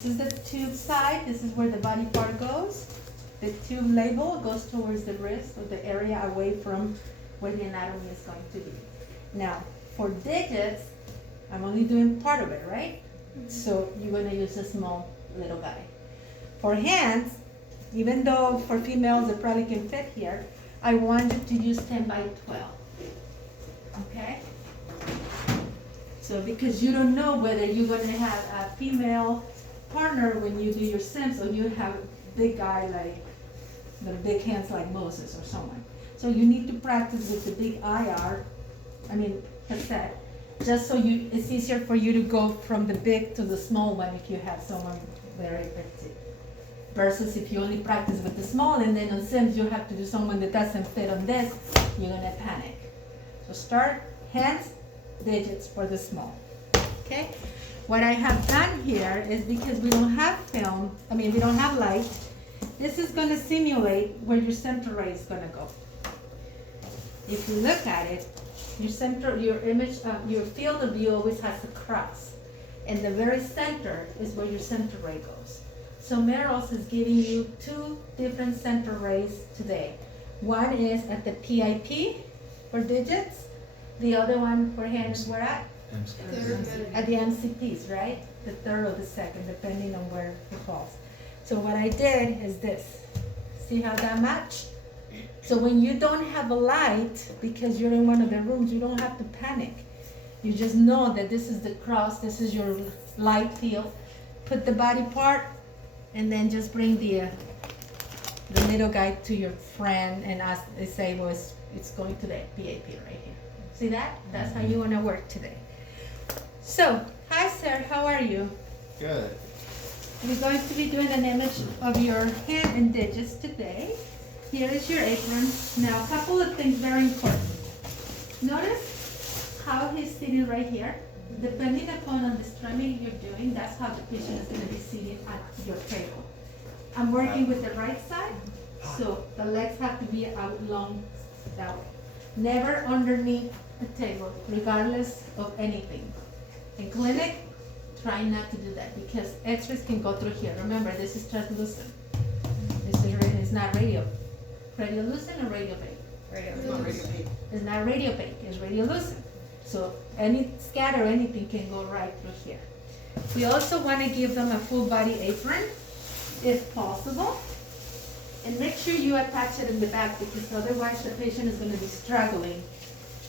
This is the tube side, this is where the body part goes. The tube label goes towards the wrist or the area away from where the anatomy is going to be. Now, for digits, I'm only doing part of it, right? So you're gonna use a small little guy. For hands, even though for females it probably can fit here, I wanted to use 10 by 12. Okay? So because you don't know whether you're gonna have a female partner when you do your sims, or you have a big guy like the big hands like Moses or someone. So you need to practice with the big cassette, just so it's easier for you to go from the big to the small one if you have someone very petite. Versus if you only practice with the small and then on sims you have to do someone that doesn't fit on this, you're gonna panic. So start hands, digits for the small. Okay? What I have done here is, because we don't have film, we don't have light, this is gonna simulate where your center ray is gonna go. If you look at it, your field of view always has a cross. And the very center is where your center ray goes. So Meros is giving you two different center rays today. One is at the PIP for digits, the other one for hands, where at? At the MCPs, right? The third or the second, depending on where it falls. So what I did is this. See how that matched? So when you don't have a light, because you're in one of the rooms, you don't have to panic. You just know that this is the cross, this is your light field. Put the body part, and then just bring the little guy to your friend and ask, they say, well, it's going to the PAP right here. See that? That's how you want to work today. So, hi sir, how are you? Good. We're going to be doing an image of your hand and digits today. Here is your apron. Now, a couple of things very important. Notice how he's sitting right here. Depending upon the extremity you're doing, that's how the patient is going to be sitting at your table. I'm working with the right side, so the legs have to be out long that way. Never underneath the table, regardless of anything. In clinic, try not to do that, because x-rays can go through here. Remember, this is translucent. It's not radiolucent or radiopaque? It's not radiopaque, it's radiolucent. So any scatter, anything can go right through here. We also want to give them a full body apron, if possible. And make sure you attach it in the back, because otherwise the patient is going to be struggling.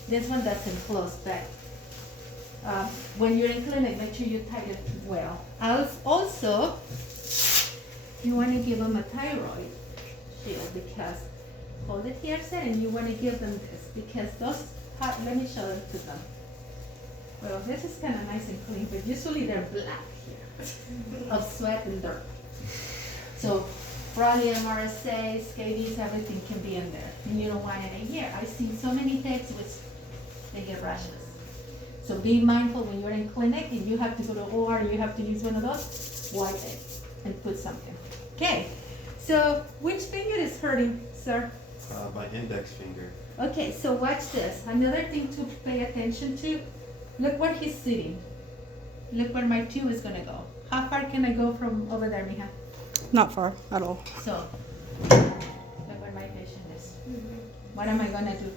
This one doesn't close back. When you're in clinic, make sure you tie it well. Also, you want to give them a thyroid shield, because hold it here, sir, and you want to give them this, because let me show it to them. Well, this is kind of nice and clean, but usually they're black here of sweat and dirt. So probably MRSA, scabies, everything can be in there, and you don't want it in here. I've seen so many techs they get rashes. So be mindful when you're in clinic, if you have to go to OR, you have to use one of those, wipe it and put something. Okay, so which finger is hurting, sir? My index finger. Okay, so watch this. Another thing to pay attention to, look where he's sitting. Look where my tube is gonna go. How far can I go from over there, Mija? Not far at all. So, look where my patient is. What am I gonna do?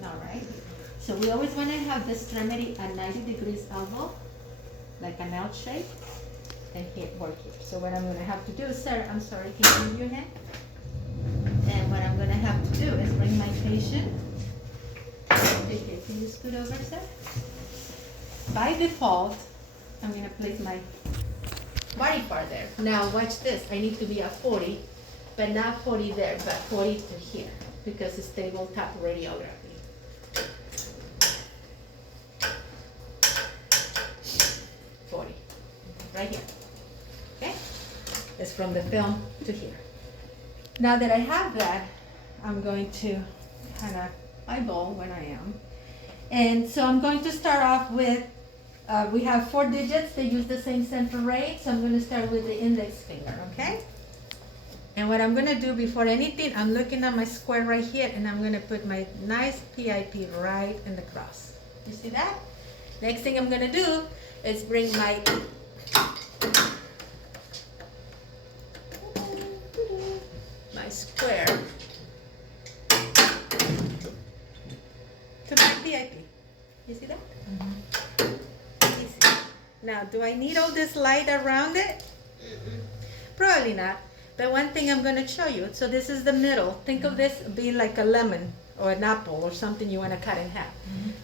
No, right? So we always wanna have the extremity at 90 degrees elbow, like an L shape, and hit work here. So what I'm gonna have to do, sir, I'm sorry, can you move your hand? And what I'm gonna have to do is bring my patient. Okay, can you scoot over, sir? By default, I'm gonna place my body part there. Now watch this, I need to be at 40, but not 40 there, but 40 to here, because it's tabletop radiography. Right here, okay? It's from the film to here. Now that I have that, I'm going to kind of eyeball when I am. And so I'm going to start off with, we have 4 digits, they use the same center ray, so I'm going to start with the index finger, okay? And what I'm going to do before anything, I'm looking at my square right here, and I'm going to put my nice PIP right in the cross. You see that? Next thing I'm going to do is bring my square to my PIP. You see that? Easy. Now, do I need all this light around it? Probably not. But one thing I'm going to show you. So this is the middle. Think of this being like a lemon or an apple or something you want to cut in half.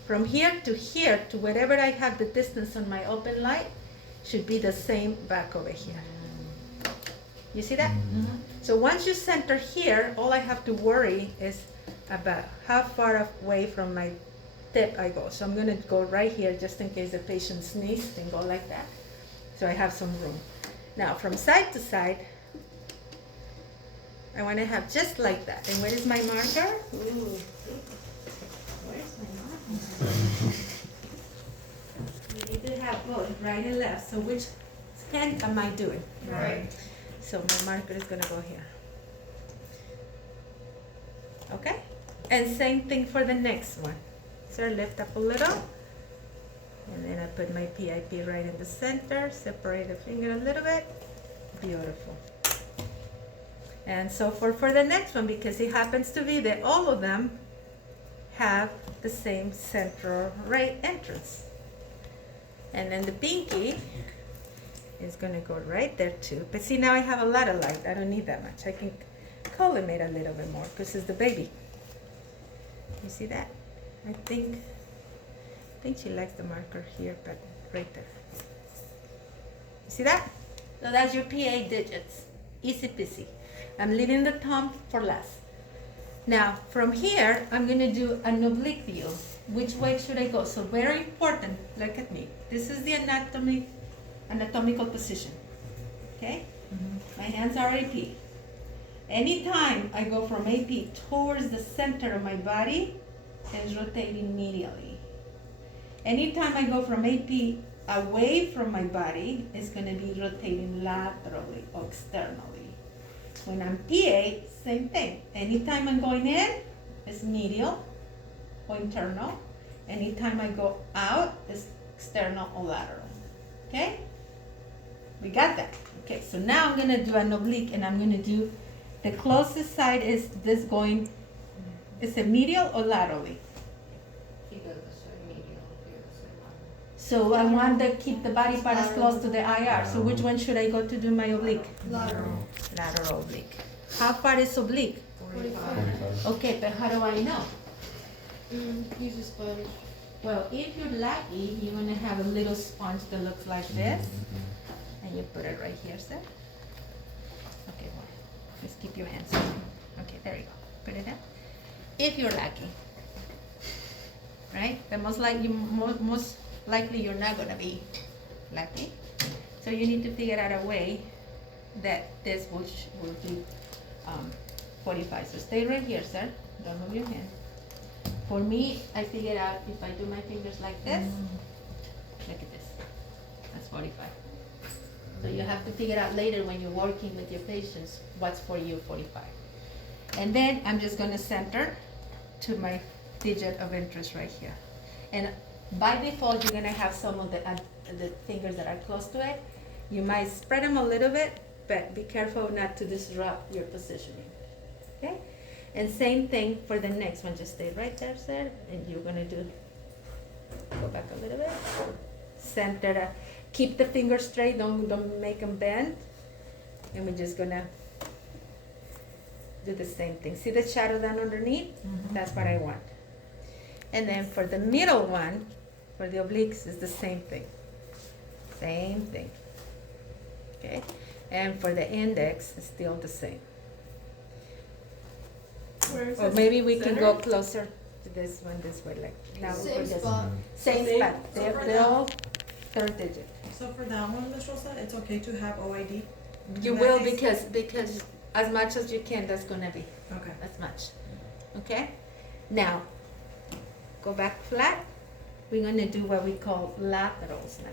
From here to wherever I have the distance on my open light should be the same back over here. You see that? So once you center here, all I have to worry is about how far away from my tip I go. So I'm going to go right here just in case the patient sneezes and go like that. So I have some room. Now from side to side, I want to have just like that. And where is my marker? Ooh. Where's my marker? You need to have both right and left. So which hand am I doing? Right. So my marker is going to go here. Okay? And same thing for the next one. So lift up a little. And then I put my PIP right in the center. Separate the finger a little bit. Beautiful. And so for the next one, because it happens to be that all of them have the same central right entrance. And then the pinky is going to go right there too. But see, now I have a lot of light. I don't need that much. I can collimate a little bit more because it's the baby. You see that? I think she likes the marker here, but right there. You see that? So that's your PA digits. Easy peasy. I'm leaving the thumb for last. Now, from here, I'm going to do an oblique view. Which way should I go? So very important, look at me. This is the anatomical position. Okay? My hands are AP. Anytime I go from AP towards the center of my body, it's rotating medially. Anytime I go from AP away from my body, it's going to be rotating laterally or externally. When I'm PA, same thing. Anytime I'm going in, it's medial or internal. Anytime I go out, it's external or lateral. Okay? We got that. Okay, so now I'm going to do an oblique, and I'm going to do the closest side is this going, is it medial or laterally? So I want to keep the body part as close to the IR. So which one should I go to do my oblique? Lateral. Lateral oblique. How far is oblique? 45. Okay, but how do I know? Use a sponge. Well, if you're lucky, you're going to have a little sponge that looks like this. And you put it right here, sir. Okay, well, just keep your hands on. Okay, there you go. Put it up. If you're lucky. Right? But most likely you're not going to be lucky. So you need to figure out a way that this will do 45. So stay right here, sir. Don't move your hand. For me, I figured out if I do my fingers like this, look at this. That's 45. So you have to figure out later when you're working with your patients what's for you 45. And then I'm just going to center to my digit of interest right here. And by default, you're going to have some of the fingers that are close to it. You might spread them a little bit, but be careful not to disrupt your positioning. Okay? And same thing for the next one. Just stay right there, sir. And you're going to do, go back a little bit. Center. Keep the fingers straight. Don't make them bend. And we're just going to do the same thing. See the shadow down underneath? That's what I want. And then for the middle one, for the obliques, is the same thing. Same thing. Okay? And for the index, it's still the same. Or maybe we can go closer to this one this way, like now. Same spot. Same spot. They're all third digit. So for that one, Ms. Rosa, it's okay to have OID? You In that will case? because as much as you can, that's gonna be Okay. as much. Okay? Now, go back flat. We're gonna do what we call laterals now.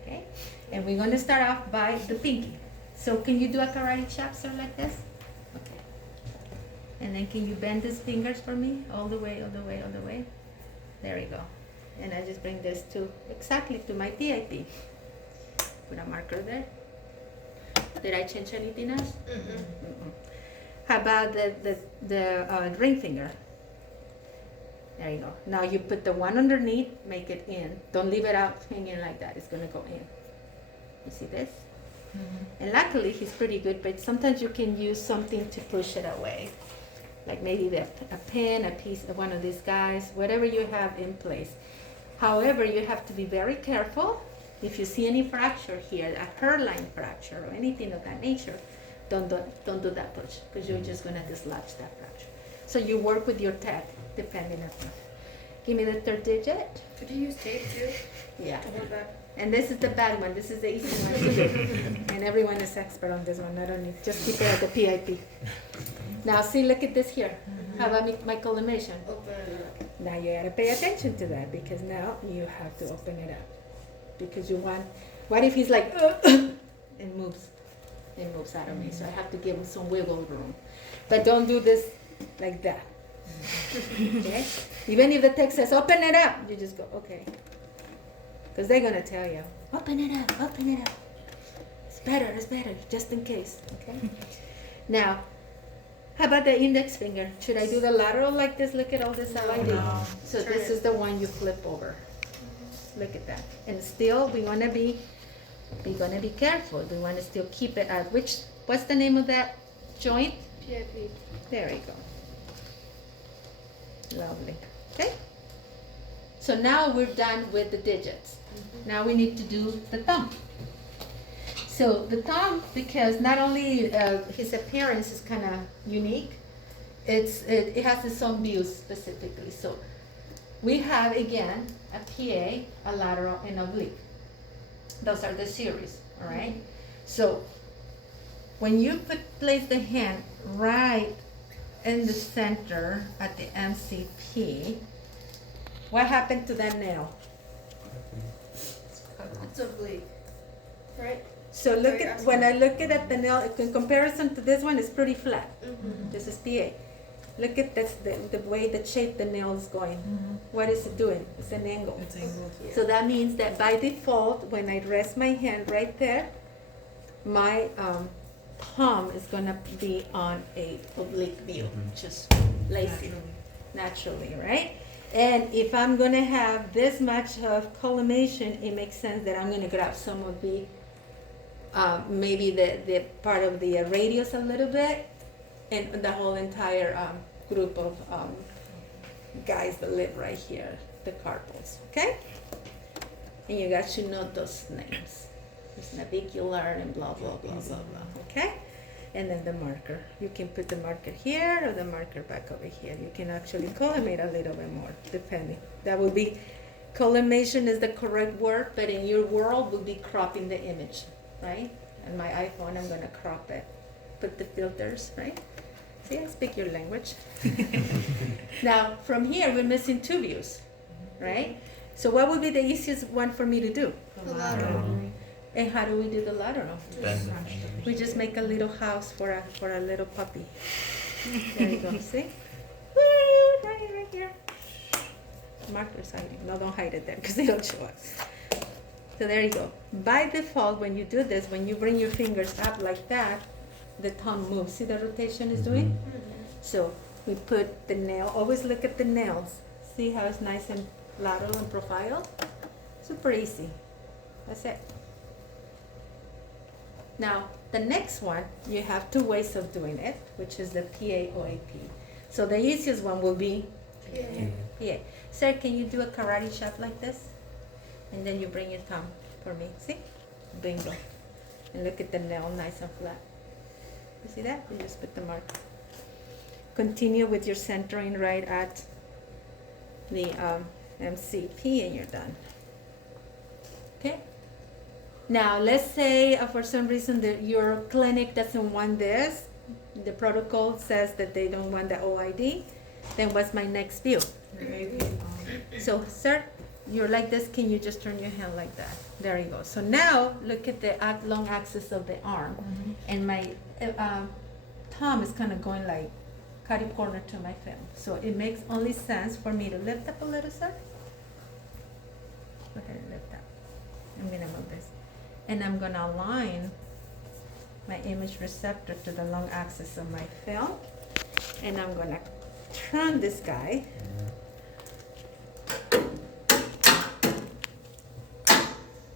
Okay? And we're gonna start off by the pinky. So can you do a karate chop, sir, like this? Okay. And then can you bend these fingers for me? All the way, all the way, all the way. There you go. and I just bring this to exactly to my PIP. Put a marker there. Did I change anything else? Mm-mm. How about the ring finger? There you go. Now you put the one underneath, make it in. Don't leave it out hanging like that. It's gonna go in. You see this? And luckily he's pretty good, but sometimes you can use something to push it away. Like maybe a pen, a piece of one of these guys, whatever you have in place. However, you have to be very careful. If you see any fracture here, a hairline fracture or anything of that nature, don't do that push, because you're just gonna dislodge that fracture. So you work with your tech, depending on. Give me the third digit. Could you use tape too? Yeah. To hold back? And this is the bad one. This is the easy one to do. And everyone is expert on this one. Not only just keep it at the PIP. Now see, look at this here. How about my collimation? Open it up. Now you gotta pay attention to that, because now you have to open it up. Because you want, what if he's like, and moves? It moves out of me, so I have to give him some wiggle room. But don't do this like that. Okay? Even if the text says, open it up, you just go, okay. Because they're gonna tell you, open it up, open it up. It's better, just in case, okay? Now, how about the index finger? Should I do the lateral like this? Look at all this LID. No. So Turn this it. is the one you flip over. Look at that. And still, we're gonna be careful. We wanna still keep it at what's the name of that joint? PIP. There we go. Lovely. Okay? So now we're done with the digits. Now we need to do the thumb. So the thumb, because not only his appearance is kind of unique, it has its own views specifically. So we have, again, a PA, a lateral, and oblique. Those are the series, all right? So when you place the hand right in the center at the MCP, what happened to that nail? It's oblique. Right? So look at, when I look at the nail, in comparison to this one, it's pretty flat. This is PA. Look at this, the way, the shape the nail is going. What is it doing? It's an angle. It's angled. So that means that by default, when I rest my hand right there, my palm is gonna be on a oblique view, just lazy, naturally, right? And if I'm gonna have this much of collimation, it makes sense that I'm gonna grab some of the, maybe the part of the radius a little bit, and the whole entire group of guys that live right here, the carpals, okay? And you guys should know those names. There's navicular and blah, blah, blah, blah, blah, okay? And then the marker. You can put the marker here or the marker back over here. You can actually collimate a little bit more, depending. That would be, collimation is the correct word, but in your world would be cropping the image, right? And my iPhone, I'm gonna crop it. Put the filters, right? See, I speak your language. Now, from here, we're missing two views, right? So what would be the easiest one for me to do? The lateral. And how do we do the lateral? Bend. We just make a little house for a little puppy. There you go, see? Where are you? Right here. Marker's hiding. No, don't hide it there, because they don't show us. So there you go. By default, when you do this, when you bring your fingers up like that, the thumb moves. See the rotation is doing? So we put the nail, always look at the nails. See how it's nice and lateral and profile? Super easy. That's it. Now, the next one, you have two ways of doing it, which is the PA-OAP. So the easiest one will be PA. Sir, can you do a karate chop like this? And then you bring your thumb for me. See? Bingo. And look at the nail, nice and flat. You see that? You just put the mark. Continue with your centering right at the MCP and you're done. Okay? Now, let's say for some reason that your clinic doesn't want this, the protocol says that they don't want the OID, then what's my next view? Maybe. So, sir, you're like this, can you just turn your hand like that? There you go. So now, look at the long axis of the arm, and my thumb is kind of going like catty corner to my film. So it makes only sense for me to lift up a little, sir. Go ahead and lift up. I'm gonna move this. And I'm gonna align my image receptor to the long axis of my film. And I'm gonna turn this guy.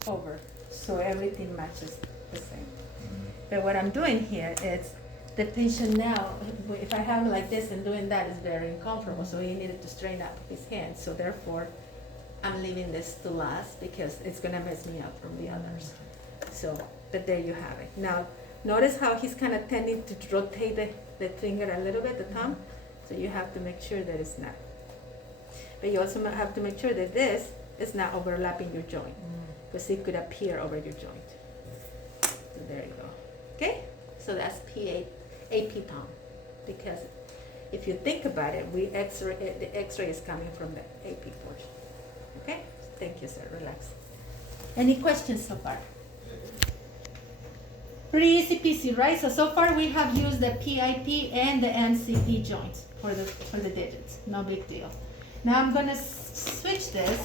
Over, so everything matches the same. But what I'm doing here is the patient now, if I have it like this and doing that is very uncomfortable, so he needed to straighten up his hand. So therefore, I'm leaving this to last because it's gonna mess me up from the others. So, but there you have it. Now, notice how he's kind of tending to rotate the finger a little bit, the thumb. So you have to make sure that it's not. But you also have to make sure that this is not overlapping your joint, because it could appear over your joint. So there you go. Okay? So that's AP thumb. Because if you think about it, the X-ray is coming from the AP portion. Okay? Thank you, sir. Relax. Any questions so far? Pretty easy peasy, right? So far we have used the PIP and the MCP joints for the digits. No big deal. Now I'm gonna switch this